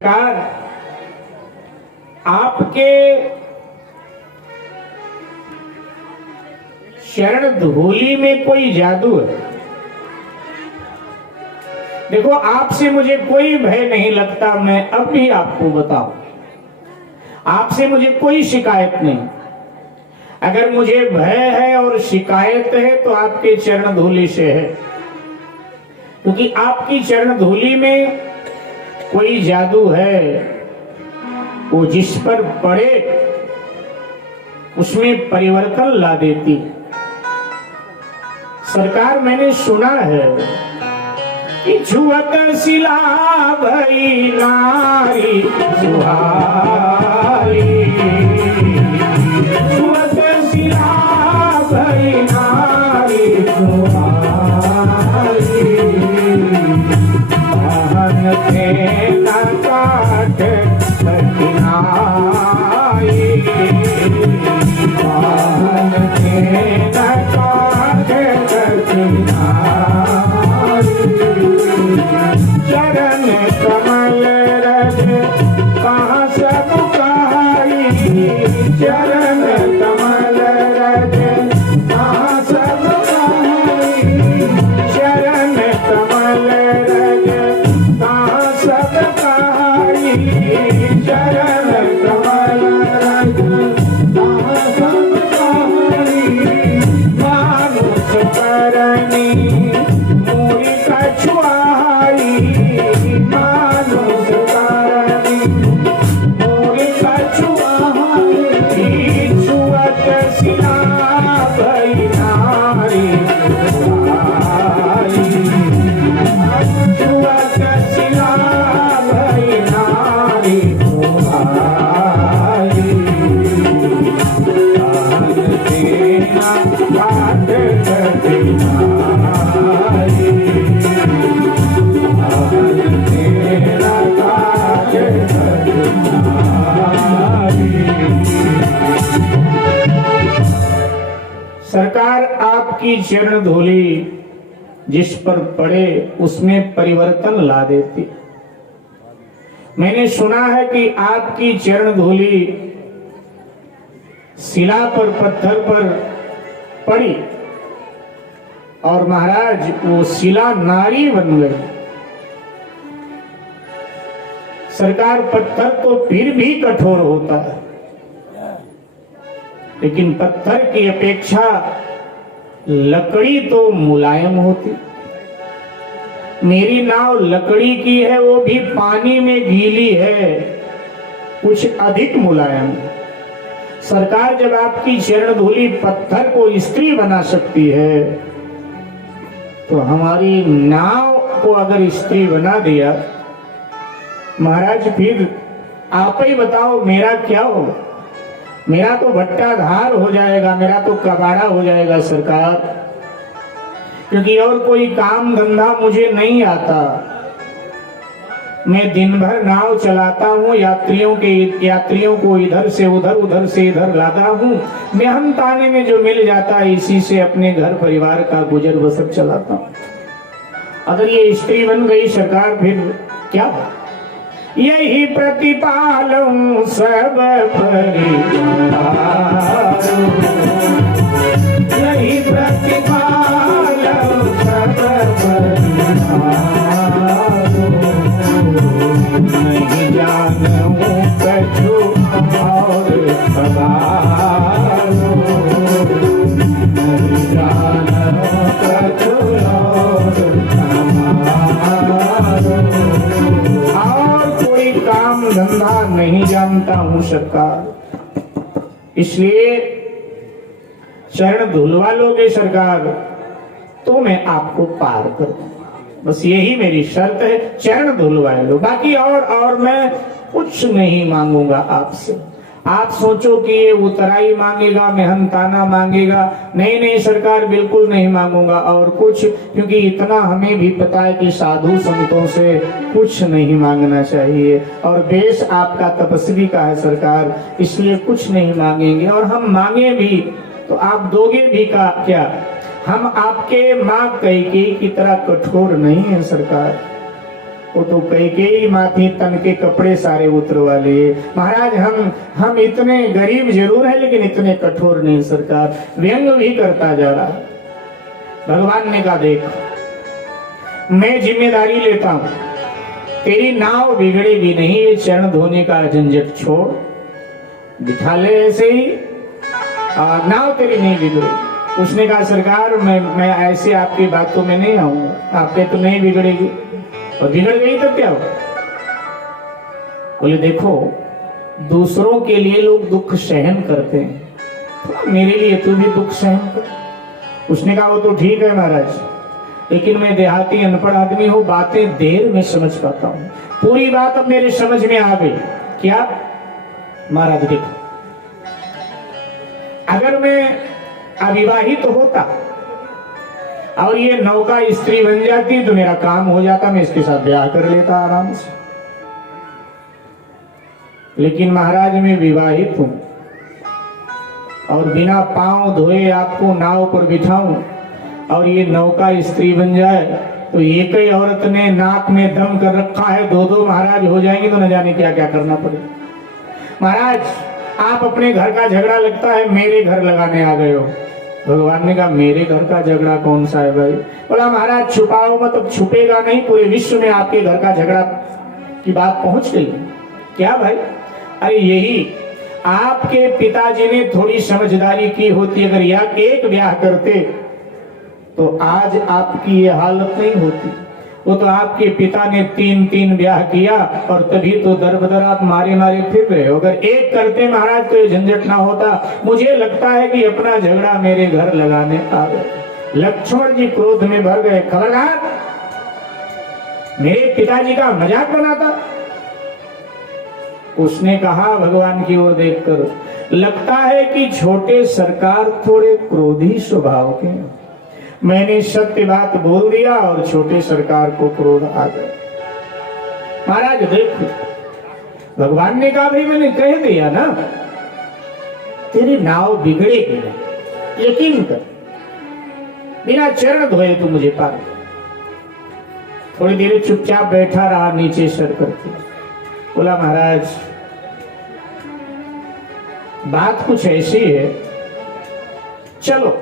सरकार, आपके शरण धूली में कोई जादू है। देखो, आपसे मुझे कोई भय नहीं लगता। मैं अब भी आपको बताऊं, आपसे मुझे कोई शिकायत नहीं। अगर मुझे भय है और शिकायत है तो आपके चरण धूली से है, क्योंकि आपकी चरण धूली में कोई जादू है। वो जिस पर पड़े उसमें परिवर्तन ला देती। सरकार, मैंने सुना है कि छुअत शिला भई नारी सुहारी, छुअत शिला भई नारी सुहारी, आहन थे न काट कठिनाई, आहन थे न काट कठिनाई, चरण कमल रज कहाँ सब कहाई, चरण कमल रज कहाँ सब कहाई, चरण कमल रज कहाँ सब कहाई, चरण कमल रज कहाँ सब कहाई, मानुष करनी मूरी कछुआई, मानुष करनी मूरी कछुआई, छुअत शिला भई नारी सुहारी, छुअत शिला भई नारी सुहारी, कान देना काट कठिनाई, कान देना काट कठिनाई। सरकार, आपकी चरण धूली जिस पर पड़े उसमें परिवर्तन ला देती। मैंने सुना है कि आपकी चरण धूली शिला पर, पत्थर पर पड़ी और महाराज वो शिला नारी बन गई। सरकार, पत्थर तो फिर भी कठोर होता है, लेकिन पत्थर की अपेक्षा लकड़ी तो मुलायम होती। मेरी नाव लकड़ी की है, वो भी पानी में गीली है, कुछ अधिक मुलायम है। सरकार, जब आपकी चरण धूली पत्थर को स्त्री बना सकती है, तो हमारी नाव को अगर स्त्री बना दिया, महाराज फिर आप ही बताओ मेरा क्या होगा? मेरा तो भट्टाधार हो जाएगा, मेरा तो कबाड़ा हो जाएगा सरकार, क्योंकि और कोई काम धंधा मुझे नहीं आता। मैं दिन भर नाव चलाता हूँ, यात्रियों को इधर से उधर, उधर से इधर लाता हूँ। मेहनताने में जो मिल जाता है इसी से अपने घर परिवार का गुजर बसर चलाता हूँ। अगर ये स्त्री बन गई सरकार, फिर क्या? यही प्रतिपालूं सब परिवारों, यही प्रतिपालूं सब परिवारों, नहीं जानूं कछु और पधारो, नहीं जानूं कछु और पधारो, काम धंधा नहीं जानता हूं सरकार। इसलिए चरण धुलवा लोगे सरकार तो मैं आपको पार कर दूंगा। बस यही मेरी शर्त है, चरण धुलवा लो, बाकी और मैं कुछ नहीं मांगूंगा आपसे। आप सोचो कि ये उतराई मांगेगा, मेहनताना मांगेगा, नहीं नहीं सरकार, बिल्कुल नहीं मांगूंगा और कुछ, क्योंकि इतना हमें भी पता है कि साधु संतों से कुछ नहीं मांगना चाहिए, और देश आपका तपस्वी का है सरकार, इसलिए कुछ नहीं मांगेंगे। और हम मांगे भी तो आप दोगे भी का क्या? हम आपके माँ कैकेयी की तरह कठोर नहीं है सरकार। वो तो कई माथी तन के कपड़े सारे उतरवा लिए। महाराज हम इतने गरीब जरूर है लेकिन इतने कठोर नहीं सरकार। व्यंग भी करता जा रहा। भगवान ने कहा देख मैं जिम्मेदारी लेता हूं, तेरी नाव बिगड़ेगी नहीं, ये चरण धोने का झंझट छोड़, बिठा ले ऐसे ही, नाव तेरी नहीं बिगड़ेगी। उसने कहा सरकार मैं ऐसे आपकी बातों में नहीं आऊंगा, आपके तो नहीं बिगड़ेगी, और बिगड़ गई तब क्या होगा? बोले देखो दूसरों के लिए लोग दुख सहन करते हैं, तो मेरे लिए तू भी दुख सहन कर। उसने कहा वो तो ठीक है महाराज, लेकिन मैं देहाती अनपढ़ आदमी हूं, बातें देर में समझ पाता हूं, पूरी बात अब मेरे समझ में आ गई। क्या महाराज देखो, अगर मैं अविवाहित होता और ये नौका स्त्री बन जाती तो मेरा काम हो जाता, मैं इसके साथ ब्याह कर लेता आराम से। लेकिन महाराज मैं विवाहित हूं और बिना पांव धोए आपको नाव पर बिठाऊं और ये नौका स्त्री बन जाए तो एक ही औरत ने नाक में दम कर रखा है, दो महाराज हो जाएंगे तो न जाने क्या क्या करना पड़े। महाराज आप अपने घर का झगड़ा लगता है मेरे घर लगाने आ गए हो। भगवान ने कहा मेरे घर का झगड़ा कौन सा है भाई? बोला महाराज छुपाओ मत, अब छुपेगा नहीं, पूरे विश्व में आपके घर का झगड़ा की बात पहुंच गई। क्या भाई? अरे यही आपके पिताजी ने थोड़ी समझदारी की होती, अगर यह एक ब्याह करते तो आज आपकी ये हालत नहीं होती। वो तो आपके पिता ने 3 ब्याह किया और तभी तो दर बदर आप मारे फिर रहे हो। अगर एक करते महाराज तो ये झंझट ना होता। मुझे लगता है कि अपना झगड़ा मेरे घर लगाने आ गए। लक्ष्मण जी क्रोध में भर गए, खबरदार मेरे पिताजी का मजाक बनाता। उसने कहा भगवान की ओर देखकर, लगता है कि छोटे सरकार थोड़े क्रोधी स्वभाव के, मैंने सत्य बात बोल दिया और छोटे सरकार को क्रोध आ गया। महाराज देखो भगवान ने कहा भाई मैंने कह दिया ना, तेरी नाव बिगड़ेगी नहीं, यकीन कर, बिना चरण धोए तू मुझे पार। थोड़ी देर चुपचाप बैठा रहा नीचे सर करके। बोला महाराज बात कुछ ऐसी है, चलो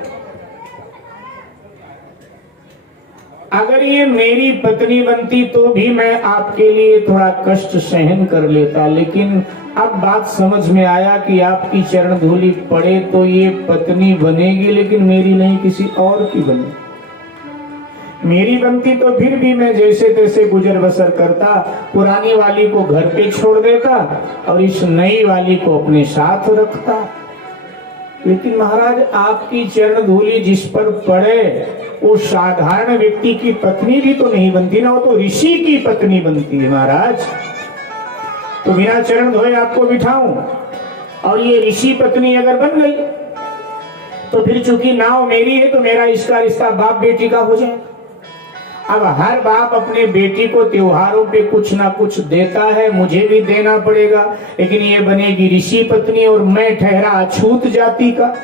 अगर ये मेरी पत्नी बनती तो भी मैं आपके लिए थोड़ा कष्ट सहन कर लेता, लेकिन अब बात समझ में आया कि आपकी चरण धूली पड़े तो ये पत्नी बनेगी, लेकिन मेरी नहीं किसी और की बनेगी। मेरी बनती तो फिर भी मैं जैसे तैसे गुजर बसर करता, पुरानी वाली को घर पे छोड़ देता और इस नई वाली को अपने साथ रखता। लेकिन महाराज आपकी चरण धूली जिस पर पड़े वो साधारण व्यक्ति की पत्नी भी तो नहीं बनती ना, वो तो ऋषि की पत्नी बनती है महाराज। तो बिना चरण धोए आपको बिठाऊं और ये ऋषि पत्नी अगर बन गई तो फिर चूंकि नाव मेरी है तो मेरा इसका रिश्ता बाप बेटी का हो जाएगा। अब हर बाप अपने बेटी को त्योहारों पे कुछ ना कुछ देता है, मुझे भी देना पड़ेगा, लेकिन ये बनेगी ऋषि पत्नी और मैं ठहरा अछूत जाति का।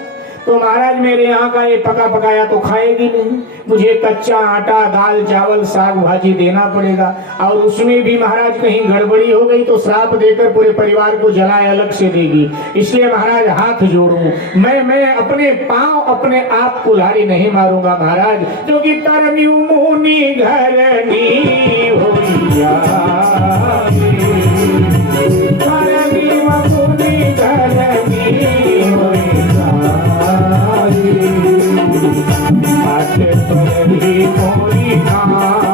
तो महाराज मेरे यहाँ का ये पका पकाया तो खाएगी नहीं, मुझे कच्चा आटा दाल चावल साग भाजी देना पड़ेगा। और उसमें भी महाराज कहीं गड़बड़ी हो गई तो श्राप देकर पूरे परिवार को जलाए अलग से देगी। इसलिए महाराज हाथ जोड़ूं, मैं अपने पांव अपने आप कुल्हाड़ी नहीं मारूंगा महाराज, क्योंकि तरनी मुनि घरनी होइया, तरनी मुनि घरनी होइया, आते पर भी कोई ना